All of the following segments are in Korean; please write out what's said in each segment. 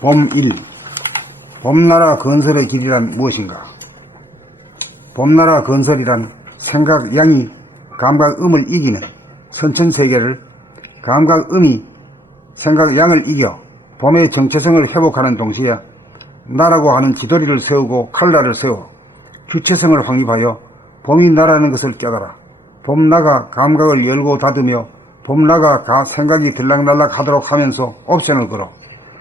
봄 1. 봄나라 건설의 길이란 무엇인가? 봄나라 건설이란 생각 양이 감각 음을 이기는 선천세계를 감각 음이 생각 양을 이겨 봄의 정체성을 회복하는 동시에 나라고 하는 지도리를 세우고 칼날을 세워 주체성을 확립하여 봄이 나라는 것을 깨달아 봄나가 감각을 열고 닫으며 봄나가 생각이 들락날락 하도록 하면서 옵션을 걸어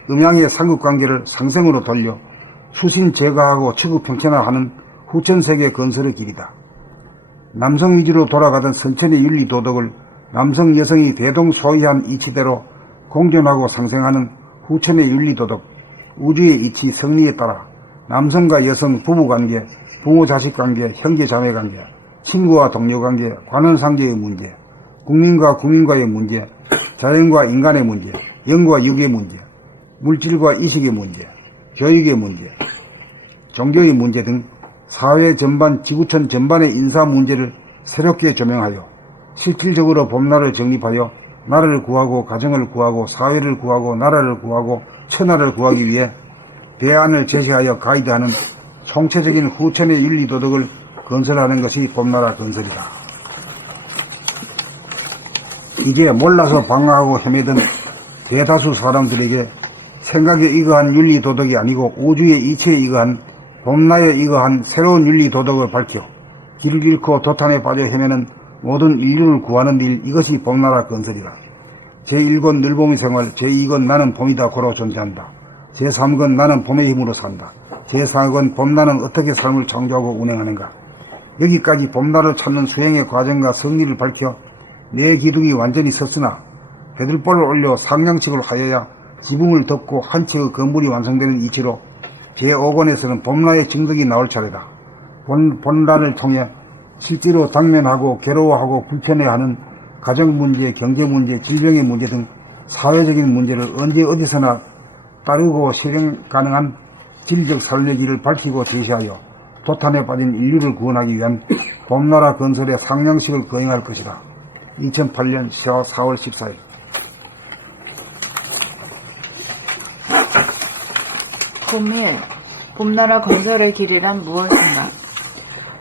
음양의 삼국관계를 상생으로 돌려 수신 제거하고 추구 평천화하는 후천세계 건설의 길이다. 남성 위주로 돌아가던 선천의 윤리 도덕을 남성 여성이 대동소이한 이치대로 공존하고 상생하는 후천의 윤리 도덕, 우주의 이치 성리에 따라 남성과 여성 부부관계, 부모자식관계, 형제자매관계, 친구와 동료관계, 관원상제의 문제, 국민과 국민과의 문제, 자연과 인간의 문제, 영과 육의 문제, 물질과 이식의 문제, 교육의 문제, 종교의 문제 등 사회 전반, 지구촌 전반의 인사 문제를 새롭게 조명하여 실질적으로 봄나라를 정립하여 나라를 구하고 가정을 구하고 사회를 구하고 나라를 구하고 천하를 구하기 위해 대안을 제시하여 가이드하는 총체적인 후천의 윤리도덕을 건설하는 것이 봄나라 건설이다. 이제 몰라서 방황하고 헤매던 대다수 사람들에게 생각에 의거한 윤리도덕이 아니고 우주의 이치에 의거한 봄나라에 의거한 새로운 윤리도덕을 밝혀 길을 잃고 도탄에 빠져 헤매는 모든 인류를 구하는 일, 이것이 봄나라 건설이다. 제1권 늘봄의 생활, 제2권 나는 봄이다 고로 존재한다. 제3권 나는 봄의 힘으로 산다. 제4권 봄나는 어떻게 삶을 창조하고 운행하는가. 여기까지 봄나를 찾는 수행의 과정과 성리를 밝혀 내 기둥이 완전히 섰으나 배들볼을 올려 상량식을 하여야 지붕을 덮고 한 채의 건물이 완성되는 이치로 제5권에서는 봄나의 증득이 나올 차례다. 본란을 통해 실제로 당면하고 괴로워하고 불편해하는 가정문제, 경제문제, 질병의 문제 등 사회적인 문제를 언제 어디서나 따르고 실행 가능한 질적 삶의 길을 밝히고 제시하여 도탄에 빠진 인류를 구원하기 위한 봄나라 건설의 상량식을 거행할 것이다. 2008년 4월 14일. 봄1. 봄나라 건설의 길이란 무엇인가?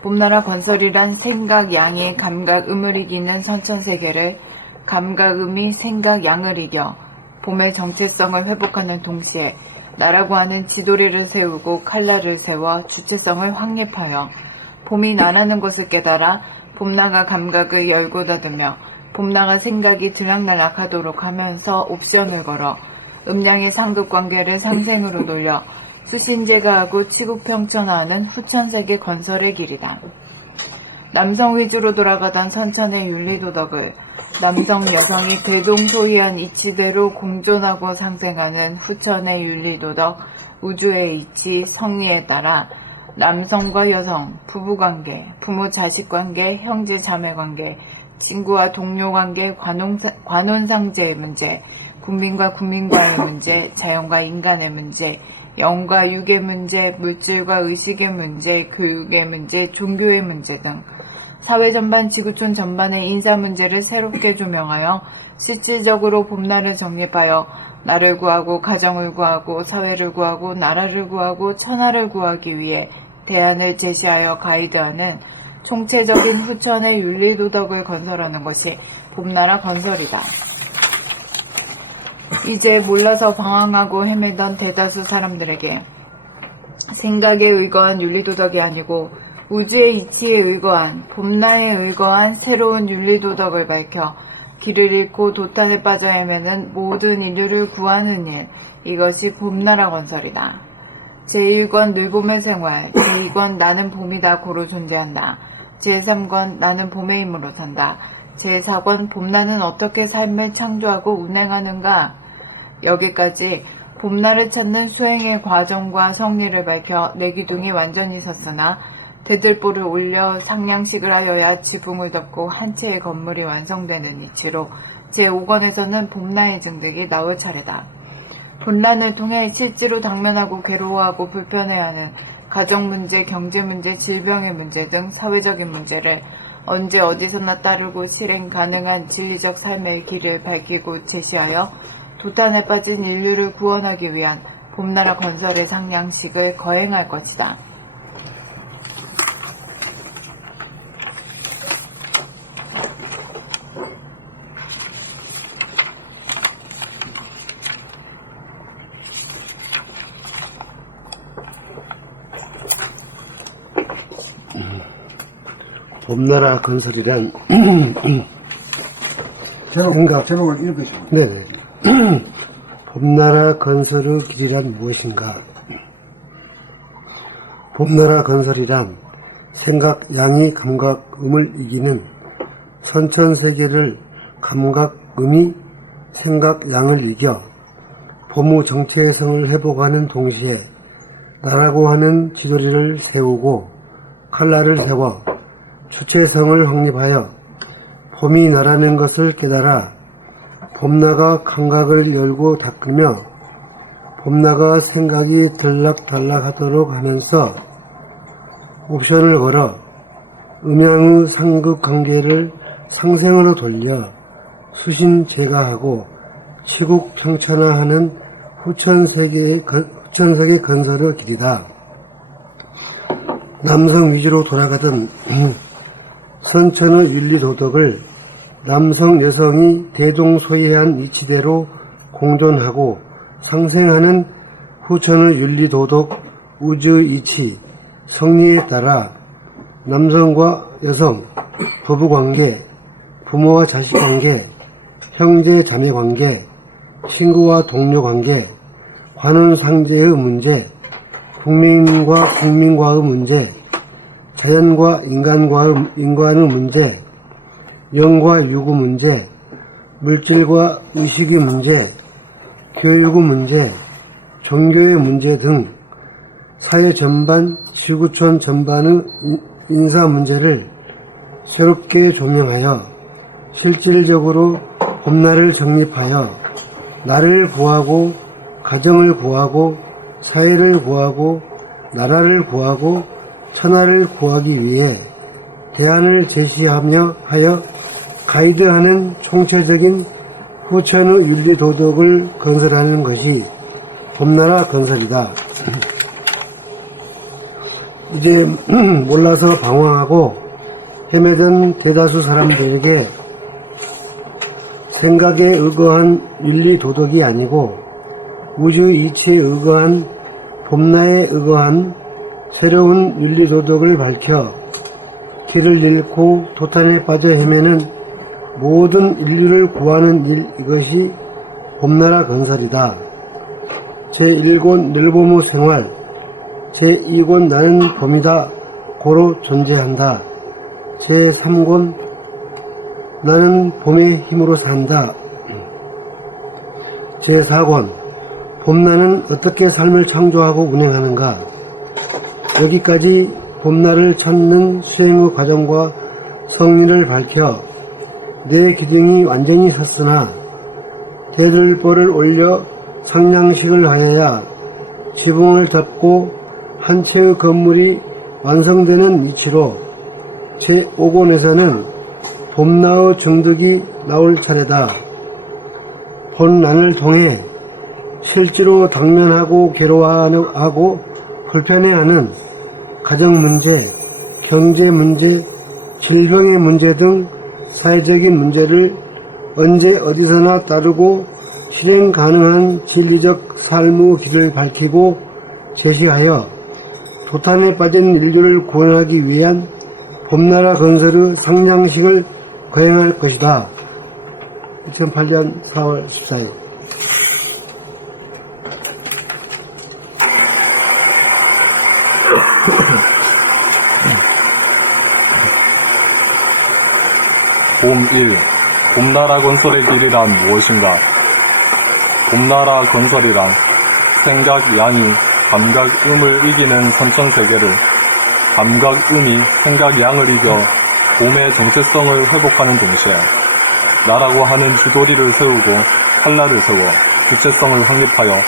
봄나라 건설이란 생각 양의 감각 음을 이기는 선천세계를 감각 음이 생각 양을 이겨 봄의 정체성을 회복하는 동시에 나라고 하는 지도리를 세우고 칼날을 세워 주체성을 확립하여 봄이 나라는 것을 깨달아 봄나가 감각을 열고 닫으며 봄나가 생각이 들락날락하도록 하면서 옵션을 걸어 음양의 상급관계를 상생으로 돌려 수신제거하고 치국평천화하는 후천세계 건설의 길이다. 남성 위주로 돌아가던 선천의 윤리도덕을 남성 여성이 대동소이한 이치대로 공존하고 상생하는 후천의 윤리도덕, 우주의 이치, 성리에 따라 남성과 여성, 부부관계, 부모-자식관계, 형제-자매관계, 친구와 동료관계, 관원상제의 문제, 국민과 국민과의 문제, 자연과 인간의 문제, 영과 육의 문제, 물질과 의식의 문제, 교육의 문제, 종교의 문제 등 사회 전반, 지구촌 전반의 인사 문제를 새롭게 조명하여 실질적으로 봄나를 정립하여 나를 구하고 가정을 구하고 사회를 구하고 나라를 구하고 천하를 구하기 위해 대안을 제시하여 가이드하는 총체적인 후천의 윤리도덕을 건설하는 것이 봄나라 건설이다. 이제 몰라서 방황하고 헤매던 대다수 사람들에게 생각에 의거한 윤리도덕이 아니고 우주의 이치에 의거한 봄나에 의거한 새로운 윤리도덕을 밝혀 길을 잃고 도탄에 빠져 헤매는 모든 인류를 구하는 일, 이것이 봄나라 건설이다. 제1권 늘봄의 생활, 제2권 나는 봄이다 고로 존재한다. 제3권 나는 봄의 힘으로 산다. 제4권 봄나는 어떻게 삶을 창조하고 운행하는가. 여기까지 봄나를 찾는 수행의 과정과 성리를 밝혀 내 기둥이 완전히 섰으나 대들보를 올려 상량식을 하여야 지붕을 덮고 한 채의 건물이 완성되는 이치로 제5권에서는 봄나의 증득이 나올 차례다. 분란을 통해 실제로 당면하고 괴로워하고 불편해하는 가정 문제, 경제 문제, 질병의 문제 등 사회적인 문제를 언제 어디서나 따르고 실행 가능한 진리적 삶의 길을 밝히고 제시하여 도탄에 빠진 인류를 구원하기 위한 봄나라 건설의 상냥식을 거행할 것이다. 봄나라 건설이란 제목을 읽으시면 네네. 봄나라 건설의 길이란 무엇인가? 봄나라 건설이란 생각, 양이 감각, 음을 이기는 선천세계를 감각, 음이 생각, 양을 이겨 봄의 정체의 성을 회복하는 동시에 나라고 하는 지도리를 세우고 칼날을 세워 주체성을 확립하여 봄이 나라는 것을 깨달아 봄나가 감각을 열고 닦으며 봄나가 생각이 들락달락하도록 하면서 옵션을 걸어 음양의 상극관계를 상생으로 돌려 수신제가하고 치국평천화하는 후천세계 건설의 길이다. 남성 위주로 돌아가던 선천의 윤리도덕을 남성 여성이 대동소이한 이치대로 공존하고 상생하는 후천의 윤리도덕 우주의 이치 성리에 따라 남성과 여성 부부관계 부모와 자식관계 형제 자매관계 친구와 동료관계 관원상제의 문제 국민과 국민과의 문제 자연과 인간의 문제, 영과 유구 문제, 물질과 의식의 문제, 교육의 문제, 종교의 문제 등 사회 전반, 지구촌 전반의 인사 문제를 새롭게 조명하여 실질적으로 봄날을 정립하여 나를 구하고 가정을 구하고 사회를 구하고 나라를 구하고 천하를 구하기 위해 대안을 제시하며 하여 가이드하는 총체적인 후천의 윤리도덕을 건설하는 것이 봄나라 건설이다. 이제 몰라서 방황하고 헤매던 대다수 사람들에게 생각에 의거한 윤리도덕이 아니고 우주 이치에 의거한 봄나에 의거한 새로운 윤리도덕을 밝혀 길을 잃고 도탄에 빠져 헤매는 모든 인류를 구하는 일, 이것이 봄나라 건설이다. 제1권 늘봄의 생활, 제2권 나는 봄이다 고로 존재한다. 제3권 나는 봄의 힘으로 산다. 제4권 봄나는 어떻게 삶을 창조하고 운행하는가. 여기까지 봄날을 찾는 수행의 과정과 성리를 밝혀 내 기둥이 완전히 섰으나 대들보를 올려 상냥식을 하여야 지붕을 덮고 한 채의 건물이 완성되는 이치로 제5권에서는 봄나의 정득이 나올 차례다. 봄난을 통해 실제로 당면하고 괴로워하고 불편해하는 가정 문제, 경제 문제, 질병의 문제 등 사회적인 문제를 언제 어디서나 따르고 실행 가능한 진리적 삶의 길을 밝히고 제시하여 도탄에 빠진 인류를 구원하기 위한 봄나라 건설의 상냥식을 거행할 것이다. 2008년 4월 14일 봄 1. 봄나라 건설의 길이란 무엇인가? 봄나라 건설이란 생각, 양이 감각, 음을 이기는 선천세계를 감각, 음이 생각, 양을 이겨 봄의 정체성을 회복하는 동시에 나라고 하는 지도리를 세우고 칼날을 세워 주체성을 확립하여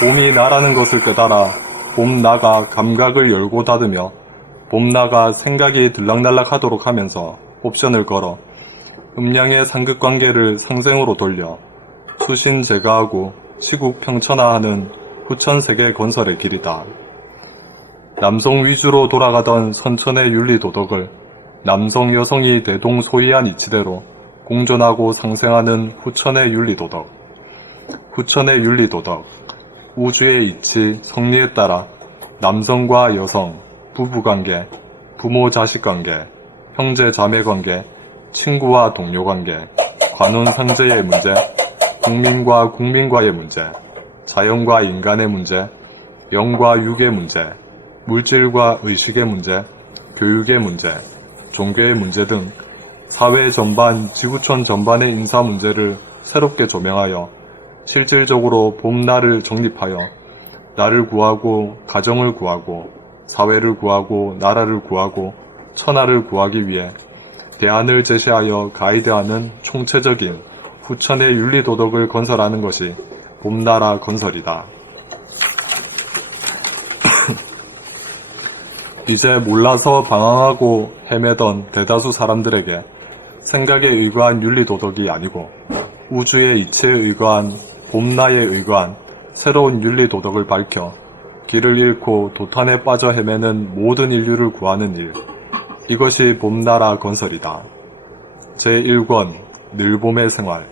봄이 나라는 것을 깨달아 봄나가 감각을 열고 닫으며 봄나가 생각이 들락날락하도록 하면서 옵션을 걸어 음양의 상극관계를 상생으로 돌려 수신 제거하고 시국 평천화하는 후천세계 건설의 길이다. 남성 위주로 돌아가던 선천의 윤리도덕을 남성 여성이 대동소이한 이치대로 공존하고 상생하는 후천의 윤리도덕. 후천의 윤리도덕, 우주의 이치, 성리에 따라 남성과 여성, 부부관계, 부모-자식관계, 형제-자매관계, 친구와 동료관계, 관혼상제의 문제, 국민과 국민과의 문제, 자연과 인간의 문제, 영과 육의 문제, 물질과 의식의 문제, 교육의 문제, 종교의 문제 등 사회 전반, 지구촌 전반의 인사 문제를 새롭게 조명하여 실질적으로 봄나를 정립하여 나를 구하고 가정을 구하고 사회를 구하고 나라를 구하고 천하를 구하기 위해 대안을 제시하여 가이드하는 총체적인 후천의 윤리도덕을 건설하는 것이 봄나라 건설이다. 이제 몰라서 방황하고 헤매던 대다수 사람들에게 생각에 의거한 윤리도덕이 아니고 우주의 이치에 의거한 봄나에 의거한 새로운 윤리도덕을 밝혀 길을 잃고 도탄에 빠져 헤매는 모든 인류를 구하는 일, 이것이 봄나라 건설이다. 제1권 늘 봄의 생활,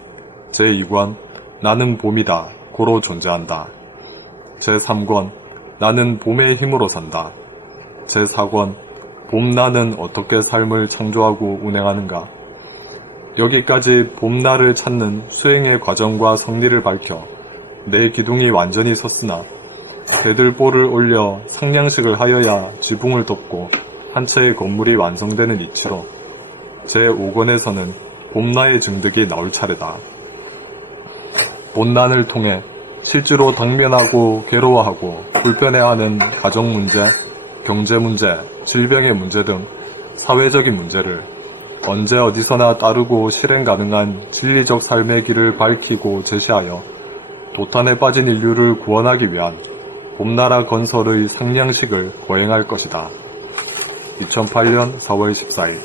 제2권 나는 봄이다 고로 존재한다. 제3권 나는 봄의 힘으로 산다. 제4권 봄나는 어떻게 삶을 창조하고 운행하는가. 여기까지 봄나를 찾는 수행의 과정과 성리를 밝혀 내 기둥이 완전히 섰으나 대들보를 올려 상냥식을 하여야 지붕을 덮고 한 채의 건물이 완성되는 이치로 제5권에서는 봄나의 증득이 나올 차례다. 봄난을 통해 실제로 당면하고 괴로워하고 불편해하는 가정 문제, 경제 문제, 질병의 문제 등 사회적인 문제를 언제 어디서나 따르고 실행 가능한 진리적 삶의 길을 밝히고 제시하여 도탄에 빠진 인류를 구원하기 위한 봄나라 건설의 상냥식을 거행할 것이다. 2008년 4월 14일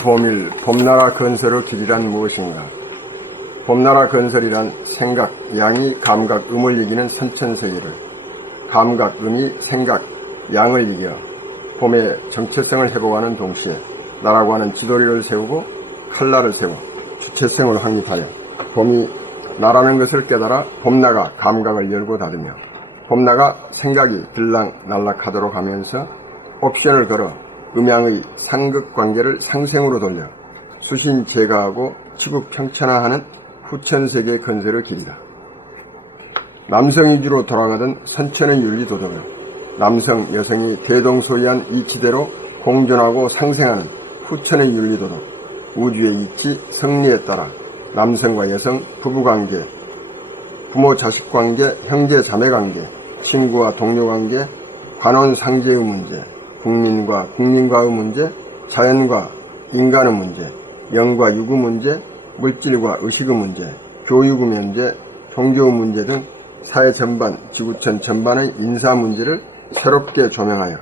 봄일, 봄나라 건설의 길이란 무엇인가? 봄나라 건설이란 생각, 양이 감각, 음을 이기는 선천세계를 감각, 음이 생각, 양을 이겨 봄의 정체성을 회복하는 동시에 나라고 하는 지도리를 세우고 칼날을 세워 주체성을 확립하여 봄이 나라는 것을 깨달아 봄나가 감각을 열고 닫으며 봄나가 생각이 들락날락하도록 하면서 옵션을 걸어 음양의 상극관계를 상생으로 돌려 수신 제거하고 지구 평천화하는 후천세계 건설의 길이다. 남성 위주로 돌아가던 선천의 윤리도덕을 남성, 여성이 대동소이한 이치대로 공존하고 상생하는 후천의 윤리도덕, 우주의 이치, 성리에 따라 남성과 여성, 부부관계, 부모-자식관계, 형제-자매관계, 친구와 동료관계, 관혼상제의 문제, 국민과 국민과의 문제, 자연과 인간의 문제, 영과 육의 문제, 물질과 의식의 문제, 교육의 문제, 종교의 문제 등 사회 전반, 지구촌 전반의 인사 문제를 새롭게 조명하여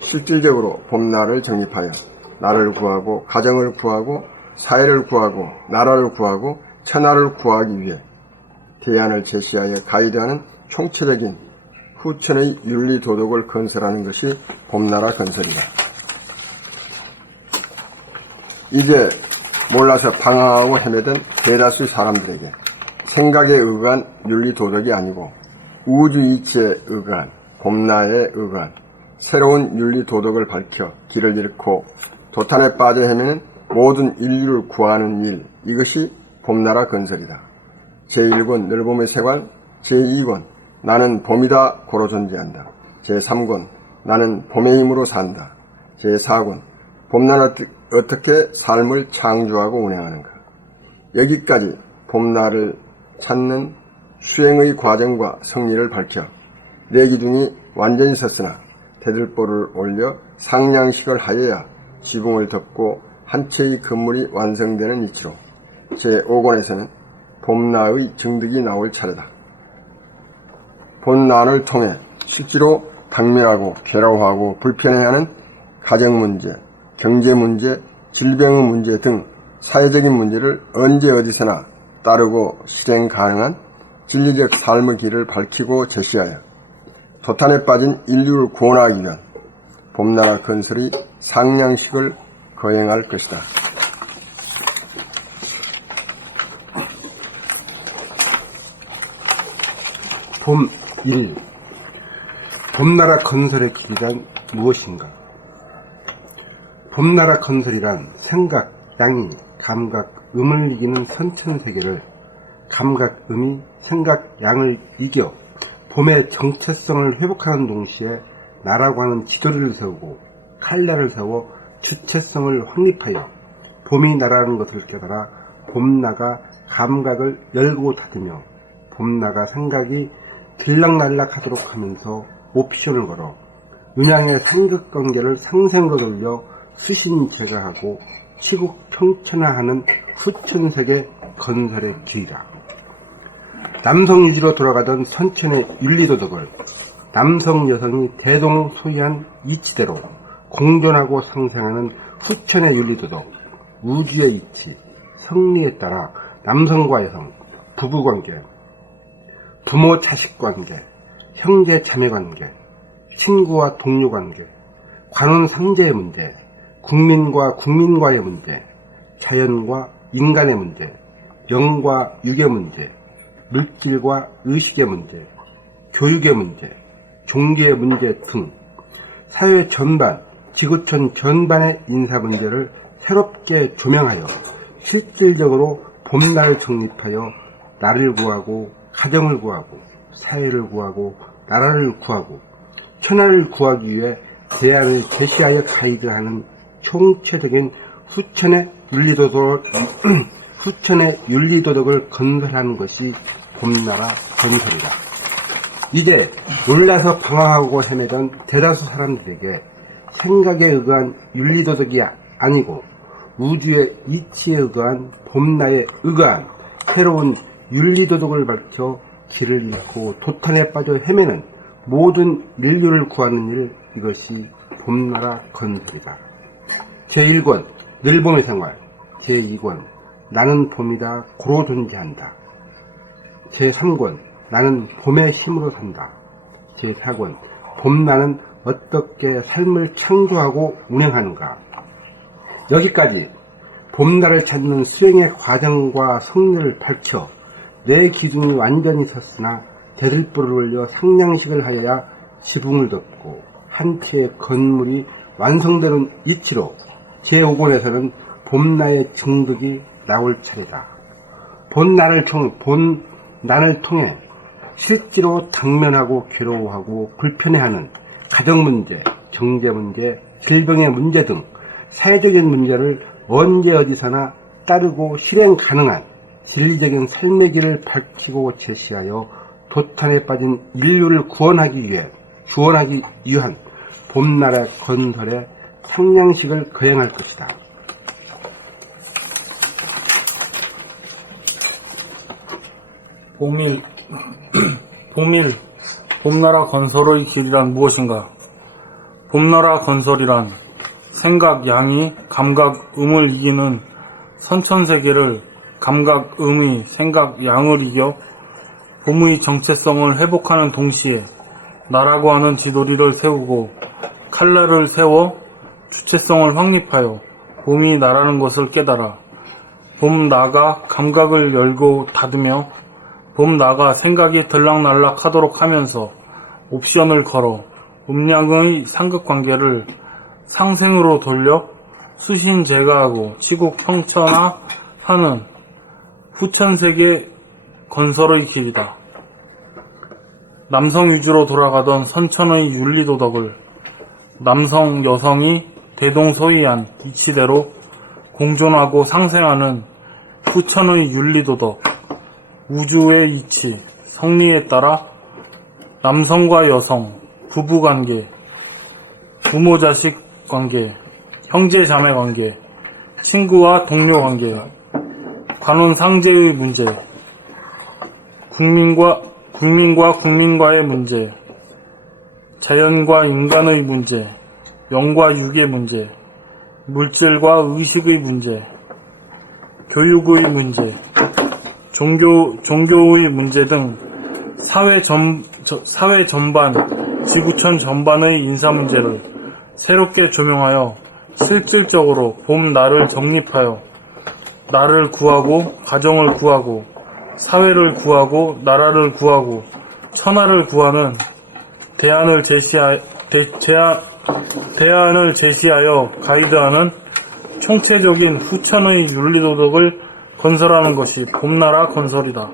실질적으로 봄나를 정립하여 나를 구하고 가정을 구하고 사회를 구하고 나라를 구하고 천하를 구하기 위해 대안을 제시하여 가이드하는 총체적인 후천의 윤리도덕을 건설하는 것이 봄나라 건설이다. 이제 몰라서 방황하고 헤매던 대다수 사람들에게 생각에 의거한 윤리도덕이 아니고 우주 이치에 의거한 봄나에 의거한 새로운 윤리도덕을 밝혀 길을 잃고 도탄에 빠져 헤매는 모든 인류를 구하는 일, 이것이 봄나라 건설이다. 제1권 늘 봄의 생활, 제2권 나는 봄이다 고로 존재한다. 제3권 나는 봄의 힘으로 산다. 제4권 봄나라 어떻게 삶을 창조하고 운행하는가. 여기까지 봄나를 찾는 수행의 과정과 성리를 밝혀 내 기둥이 완전히 섰으나 대들보를 올려 상냥식을 하여야 지붕을 덮고 한 채의 건물이 완성되는 이치로 제5권에서는 봄나의 정득이 나올 차례다. 봄난을 통해 실제로 당면하고 괴로워하고 불편해하는 가정문제, 경제문제, 질병의 문제 등 사회적인 문제를 언제 어디서나 따르고 실행 가능한 진리적 삶의 길을 밝히고 제시하여 도탄에 빠진 인류를 구원하기 위한 봄나라 건설의 상냥식을 거행할 것이다. 봄 1. 봄나라 건설의 길이란 무엇인가? 봄나라 건설이란 생각, 양이, 감각, 음을 이기는 선천세계를 감각, 음이 생각, 양을 이겨 봄의 정체성을 회복하는 동시에 나라고 하는 지도를 세우고 칼날을 세워 주체성을 확립하여 봄이 나라는 것을 깨달아 봄나가 감각을 열고 닫으며 봄나가 생각이 들락날락하도록 하면서 옵션을 걸어 음양의 상극관계를 상생으로 돌려 수신 제거하고 시국 평천화하는 후천세계 건설의 길이다. 남성 위주로 돌아가던 선천의 윤리도덕을 남성 여성이 대동소이한 이치대로 공존하고 상생하는 후천의 윤리도덕, 우주의 이치, 성리에 따라 남성과 여성, 부부관계, 부모-자식관계, 형제-자매관계, 친구와 동료관계, 관원-상제의 문제, 국민과 국민과의 문제, 자연과 인간의 문제, 영과 육의 문제, 물질과 의식의 문제, 교육의 문제, 종교의 문제 등 사회 전반, 지구촌 전반의 인사 문제를 새롭게 조명하여 실질적으로 봄날을 정립하여 나를 구하고 가정을 구하고 사회를 구하고 나라를 구하고 천하를 구하기 위해 대안을 제시하여 가이드하는 총체적인 후천의 윤리도덕을 건설하는 것이 봄나라 건설이다. 이제 놀라서 방황하고 헤매던 대다수 사람들에게 생각에 의거한 윤리도덕이 아니고 우주의 이치에 의거한 봄나에 의거한 새로운 윤리도덕을 밝혀 길을 잃고 도탄에 빠져 헤매는 모든 인류를 구하는 일, 이것이 봄나라 건설이다. 제1권 늘봄의 생활, 제2권 나는 봄이다 고로 존재한다, 제3권 나는 봄의 힘으로 산다, 제4권 봄나는 어떻게 삶을 창조하고 운행하는가. 여기까지 봄나를 찾는 수행의 과정과 성리를 밝혀 내 기둥이 완전히 섰으나 대들보를 올려 상냥식을 하여야 지붕을 덮고 한 채의 건물이 완성되는 이치로 제5권에서는 봄나의 정득이 나올 차례다. 봄난을 통해 실제로 당면하고 괴로워하고 불편해하는 가정문제, 경제문제, 질병의 문제 등 사회적인 문제를 언제 어디서나 따르고 실행 가능한 진리적인 삶의 길을 밝히고 제시하여 도탄에 빠진 인류를 구원하기 위한 봄나라 건설의 상냥식을 거행할 것이다. 봄나라 건설의 길이란 무엇인가? 봄나라 건설이란 생각, 양이, 감각, 음을 이기는 선천세계를 감각, 음이, 생각, 양을 이겨 봄의 정체성을 회복하는 동시에 나라고 하는 지도리를 세우고 칼날을 세워 주체성을 확립하여 봄이 나라는 것을 깨달아 봄나가 감각을 열고 닫으며 봄나가 생각이 들락날락하도록 하면서 옵션을 걸어 음양의 상극관계를 상생으로 돌려 수신 제거하고 시국 평천화하는 후천세계 건설의 길이다. 남성 위주로 돌아가던 선천의 윤리도덕을 남성, 여성이 대동소이한 이치대로 공존하고 상생하는 후천의 윤리도덕, 우주의 이치, 성리에 따라 남성과 여성, 부부관계, 부모-자식 관계, 형제 자매 관계, 친구와 동료 관계, 관원 상제의 문제, 국민과 국민과의 문제, 자연과 인간의 문제, 영과 육의 문제, 물질과 의식의 문제, 교육의 문제, 종교의 문제 등 사회 전반, 지구촌 전반의 인사 문제를 새롭게 조명하여 실질적으로 봄날을 정립하여 나를 구하고 가정을 구하고 사회를 구하고 나라를 구하고 천하를 구하는 대안을 제시하여 가이드하는 총체적인 후천의 윤리도덕을 건설하는 것이 봄나라 건설이다.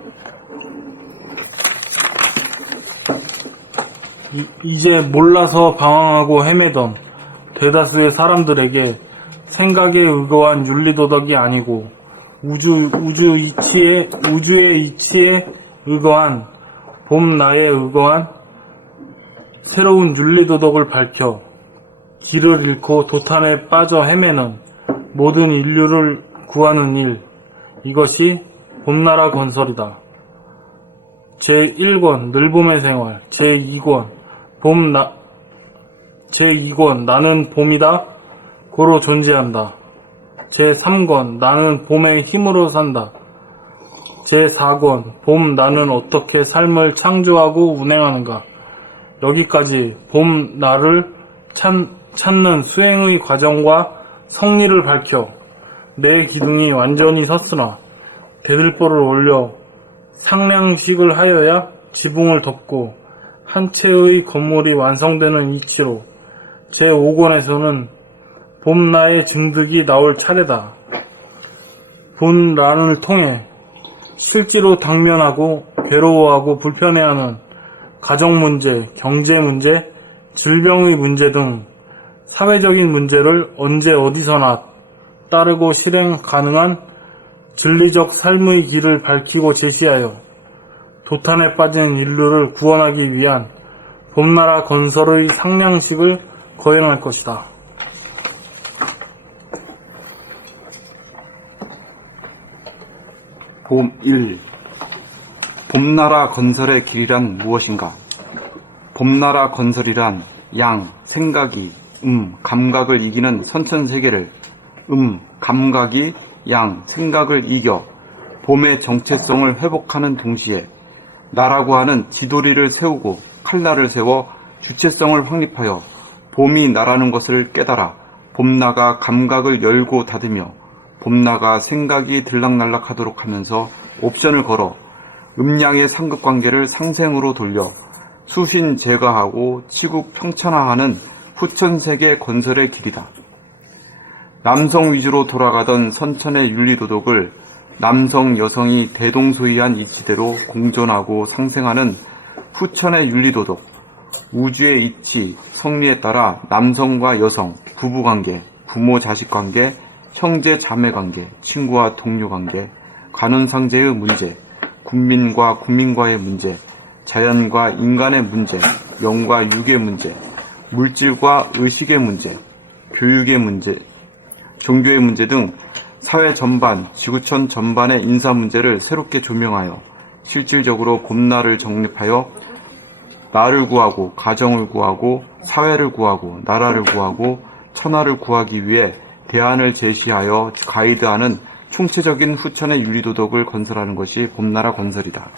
이제 몰라서 방황하고 헤매던 대다수의 사람들에게 생각에 의거한 윤리도덕이 아니고 우주의 이치에 의거한 봄나에 의거한 새로운 윤리도덕을 밝혀 길을 잃고 도탄에 빠져 헤매는 모든 인류를 구하는 일, 이것이 봄나라 건설이다. 제1권 늘봄의 생활, 제2권 나는 봄이다 고로 존재한다. 제3권 나는 봄의 힘으로 산다. 제4권 봄 나는 어떻게 삶을 창조하고 운행하는가. 여기까지 봄 나를 찾는 수행의 과정과 성리를 밝혀 내 기둥이 완전히 섰으나 대들보를 올려 상량식을 하여야 지붕을 덮고 한 채의 건물이 완성되는 이치로 제5권에서는 봄나의 증득이 나올 차례다. 봄란을 통해 실제로 당면하고 괴로워하고 불편해하는 가정문제, 경제문제, 질병의 문제 등 사회적인 문제를 언제 어디서나 따르고 실행 가능한 진리적 삶의 길을 밝히고 제시하여 도탄에 빠진 인류를 구원하기 위한 봄나라 건설의 상량식을 거행할 것이다. 봄 1. 봄나라 건설의 길이란 무엇인가? 봄나라 건설이란 양, 생각이, 감각을 이기는 선천세계를 감각이 양, 생각을 이겨 봄의 정체성을 회복하는 동시에 나라고 하는 지도리를 세우고 칼날을 세워 주체성을 확립하여 봄이 나라는 것을 깨달아 봄나가 감각을 열고 닫으며 봄나가 생각이 들락날락하도록 하면서 옵션을 걸어 음양의 상급관계를 상생으로 돌려 수신 제거하고 치국 평천화하는 후천세계 건설의 길이다. 남성 위주로 돌아가던 선천의 윤리도덕을 남성, 여성이 대동소이한 이치대로 공존하고 상생하는 후천의 윤리도덕, 우주의 이치, 성리에 따라 남성과 여성, 부부관계, 부모-자식관계, 형제-자매관계, 친구와 동료관계, 관원상제의 문제, 국민과 국민과의 문제, 자연과 인간의 문제, 영과 육의 문제, 물질과 의식의 문제, 교육의 문제, 종교의 문제 등 사회 전반, 지구촌 전반의 인사 문제를 새롭게 조명하여 실질적으로 봄날을 정립하여 나를 구하고 가정을 구하고 사회를 구하고 나라를 구하고 천하를 구하기 위해 대안을 제시하여 가이드하는 총체적인 후천의 윤리도덕을 건설하는 것이 봄나라 건설이다.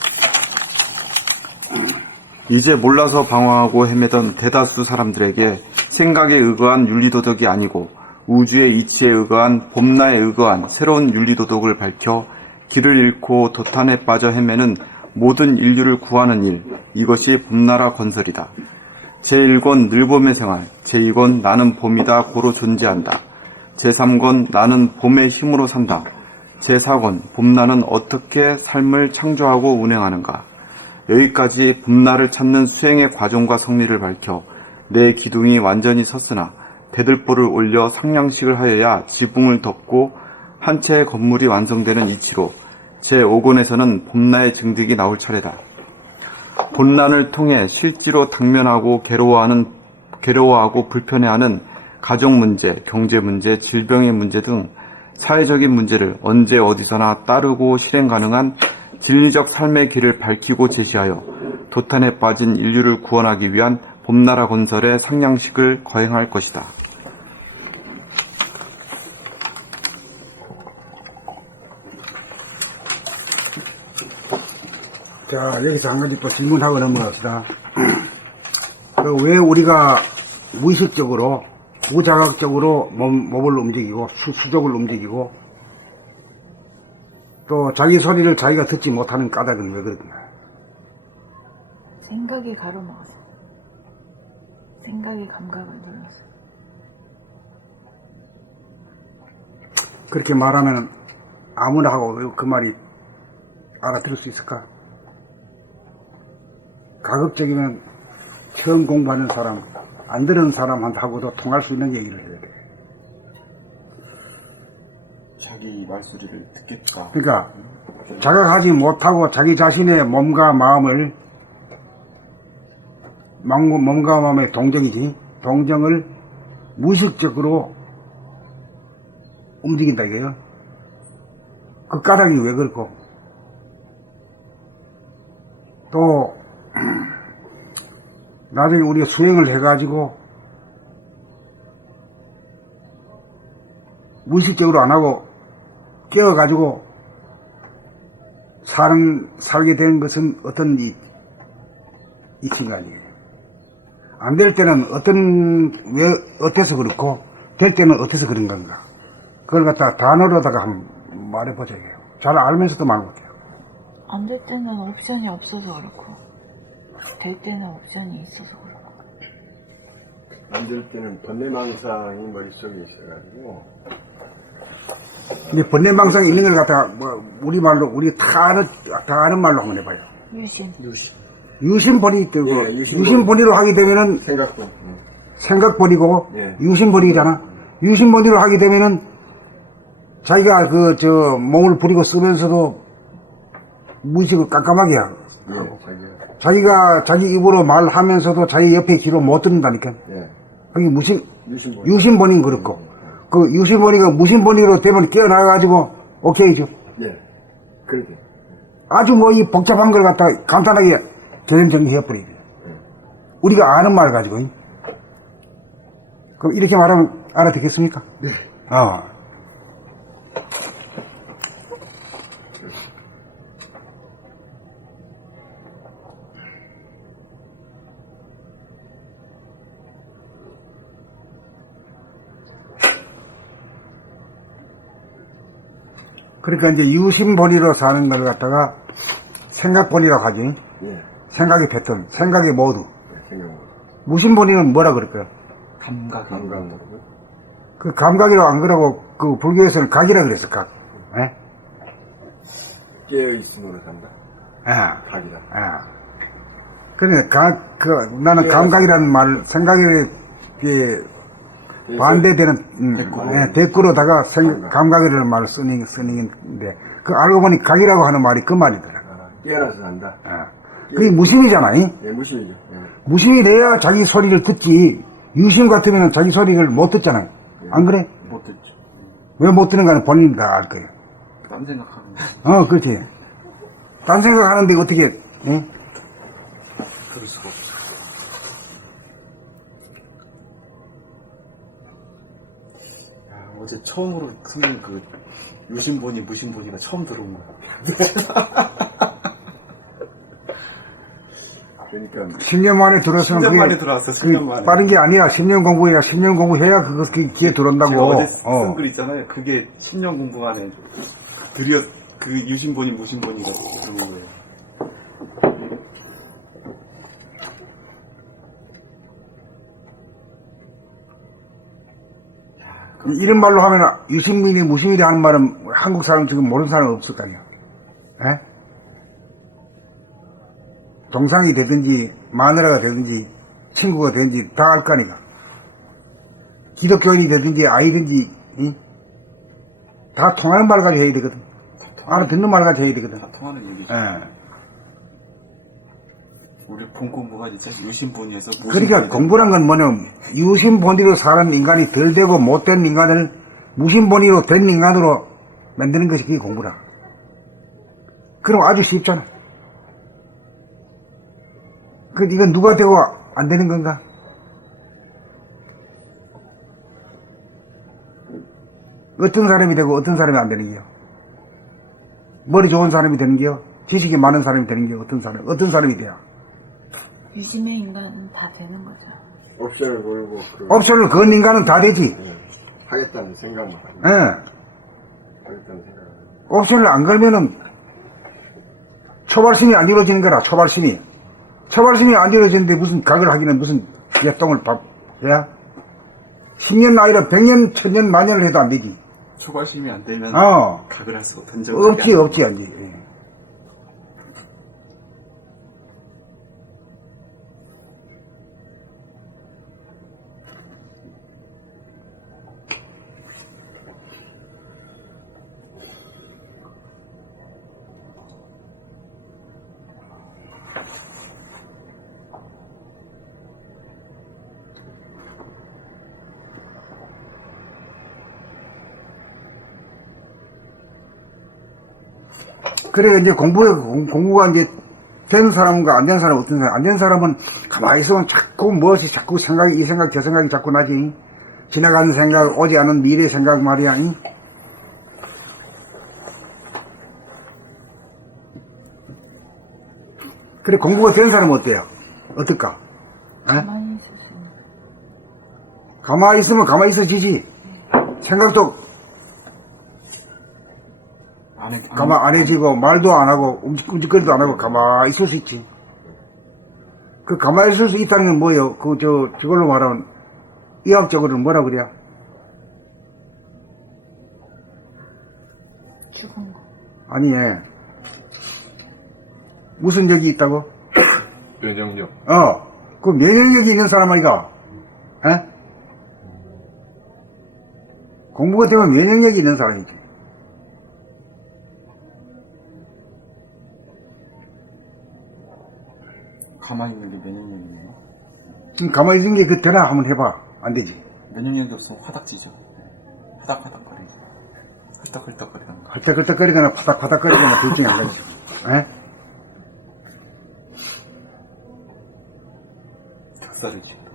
이제 몰라서 방황하고 헤매던 대다수 사람들에게 생각에 의거한 윤리도덕이 아니고 우주의 이치에 의거한 봄나에 의거한 새로운 윤리도덕을 밝혀 길을 잃고 도탄에 빠져 헤매는 모든 인류를 구하는 일, 이것이 봄나라 건설이다. 제1권 늘봄의 생활, 제2권 나는 봄이다 고로 존재한다. 제3권 나는 봄의 힘으로 산다. 제4권 봄나는 어떻게 삶을 창조하고 운행하는가. 여기까지 봄나를 찾는 수행의 과정과 성리를 밝혀 내 기둥이 완전히 섰으나 대들보를 올려 상량식을 하여야 지붕을 덮고 한 채의 건물이 완성되는 이치로 제5권에서는 봄나의 증득이 나올 차례다. 봄난을 통해 실제로 당면하고 괴로워하고 불편해하는 가정 문제, 경제 문제, 질병의 문제 등 사회적인 문제를 언제 어디서나 따르고 실행 가능한 진리적 삶의 길을 밝히고 제시하여 도탄에 빠진 인류를 구원하기 위한 봄나라 건설의 상냥식을 거행할 것이다. 자, 여기서 한 가지 또 질문하고 넘어갑시다. 왜 우리가 무의식적으로, 무자각적으로 몸을 움직이고, 수족을 움직이고, 또 자기 소리를 자기가 듣지 못하는 까닭은 왜 그런가? 생각이 가로막아서. 생각이 감각을 눌러서. 그렇게 말하면 아무나 하고 그 말이 알아들을 수 있을까? 가급적이면 처음 공부하는 사람, 안 들은 사람하고도 통할 수 있는 얘기를 해야 돼. 자기 말소리를 듣겠다. 그러니까 자각하지 못하고 자기 자신의 몸과 마음의 동정을 무의식적으로 움직인다 이거예요. 그 까닭이 왜 그렇고 또 나중에 우리가 수행을 해가지고 무의식적으로 안 하고 깨어가지고 살게 된 것은 어떤 이치가 아니에요. 안 될 때는 왜 어때서 그렇고 될 때는 어때서 그런 건가. 그걸 갖다가 단어로다가 한번 말해보자 이게요. 잘 알면서도 말 못해요. 안 될 때는 옵션이 없어서 그렇고, 될 때는 옵션이 있어서 그렇고. 안 될 때는 번뇌망상이 머릿속에 있어가지고 근데 번뇌망상이 있는 걸 갖다가 우리말로 우리 다 아는 말로 한번 해봐요. 유심. 유심번이 뜨고 예, 유심번이로 하게 되면은 생각도 생각번이고 예. 유심번이잖아. 유심번이로 하게 되면은 자기가 몸을 부리고 쓰면서도 무의식을 깜깜하게 하고 예, 자기가 자기 입으로 말하면서도 자기 옆에 귀로 못 듣는다니까. 예. 그게 유심번. 유심번인 그렇고 그 유심번이가 무심번이로 되면 깨어나가지고 오케이죠. 예. 그렇게. 아주 이 복잡한 걸 갖다가 간단하게 개념 정리해버려야 돼요. 우리가 아는 말 가지고. 그럼 이렇게 말하면 알아듣겠습니까? 네. 그러니까 이제 유심번이로 사는 걸 갖다가 생각번이라고 하지. 예. 생각의 패턴, 생각의 모두. 생각으로. 무심번이는 뭐라 그럴까요? 감각으로. 그 감각이라고 안 그러고 그 불교에서는 각이라 그랬어, 각. 예? 깨어있음으로 산다. 예. 각이다. 예. 그러니까 나는 감각이라는 말, 생각에 비해 반대되는 대꾸로다가 감각이라는 말을 쓰는데 그 알고 보니 각이라고 하는 말이 그 말이더라. 깨어나서 산다. 그게 무심이잖아. 예, 무심이죠. 예. 무심이 돼야 자기 소리를 듣지. 유심 같으면 자기 소리를 못 듣잖아요. 안 그래? 못 듣죠. 왜 못 듣는가는 본인이 다 알 거예요. 딴 생각하는 그렇지. 딴 생각하는데 어떻게? 응? 그럴 수가 없어. 어제 처음으로 선생님 그 유심본이 무심본이가 처음 들어온 거야. 그러니까 10년 만에 들어서는 10년 만에 들어왔어. 10년 만에. 빠른 게 아니야. 10년 공부해야 10년 공부해야 그게 귀에 들어온다고. 제가 어제 쓴 글 있잖아요. 그게 10년 공부 만에 드디어 그 유심본이 무심본이가 들어온 거예요. 이런 말로 하면 유심민이 무심이리 하는 말은 한국 사람 지금 모르는 사람은 없을 거 아니야. 에? 동상이 되든지 마누라가 되든지 친구가 되든지 다 알 거 아니까. 기독교인이 되든지 아이든지 응? 다 통하는 말 가지고 해야 되거든. 알아듣는 말 가지고 해야 되거든. 다 통하는 얘기죠. 예. 우리 본 공부가 진짜 유심본이어서 그러니까 공부란 건 뭐냐면 유심본의로 사는 인간이 덜 되고 못된 인간을 무심본의로 된 인간으로 만드는 것이 그게 공부라. 그럼 아주 쉽잖아. 이건 누가 되고 안 되는 건가? 어떤 사람이 되고 어떤 사람이 안 되는 게요? 머리 좋은 사람이 되는 게요? 지식이 많은 사람이 되는 게 어떤 사람이 돼야? 유심의 인간은 다 되는 거죠. 옵션을 걸고 옵션을 건 인간은 다 되지. 하겠다는 생각만 예. 하겠다는 생각. 옵션을 안 걸면은 초발심이 안 이루어지는 거라. 초발심이 안 이루어지는데 무슨 각을 하기는 무슨 개똥을 해야? 10년 아니라 100년, 1000년, 만년을 해도 안 되지. 초발심이 안 되면 각을 할 수가 없던 없지, 안지. 예. 그래, 이제 공부가 이제 된 사람과 안 된 사람은 어떤 사람? 안 된 사람은 가만히 있으면 자꾸 자꾸 생각이, 이 생각, 저 생각이 자꾸 나지. 지나가는 생각, 오지 않은 미래 생각 말이야. 그래, 공부가 된 사람은 어때요? 어떨까? 가만히 있으시면. 가만히 있으면 가만히 있어지지. 생각도 가만 안 해지고, 말도 안 하고, 움직거리도 안 하고, 가만히 있을 수 있지. 그 가만히 있을 수 있다는 건 뭐예요? 저걸로 말하면, 의학적으로는 뭐라 그래야? 죽은 거. 아니, 무슨 적이 있다고? 면역력. 그 면역력이 있는 사람 아니가? 공부가 되면 면역력이 있는 사람이지. 가만히 있는 게 면역력이네요. 지금 가만히 있는 게 되나? 한번 해봐. 안 되지. 면역력이 없으면 화닥지죠. 화닥화닥거리죠. 헐떡헐떡거리는 거. 헐떡헐떡거리거나 파닥파닥거리거나 둘 중에 한 가지죠. 닭살을 쥐는 거.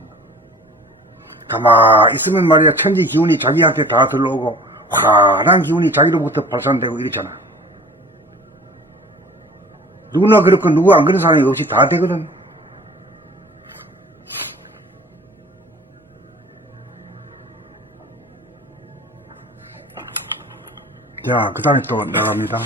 가만히 있으면 말이야, 천지 기운이 자기한테 다 들러오고, 환한 기운이 자기로부터 발산되고 이렇잖아. 누구나 그렇고 누구 안 그런 사람이 없이 다 되거든. 자, 그 다음에 또 나갑니다.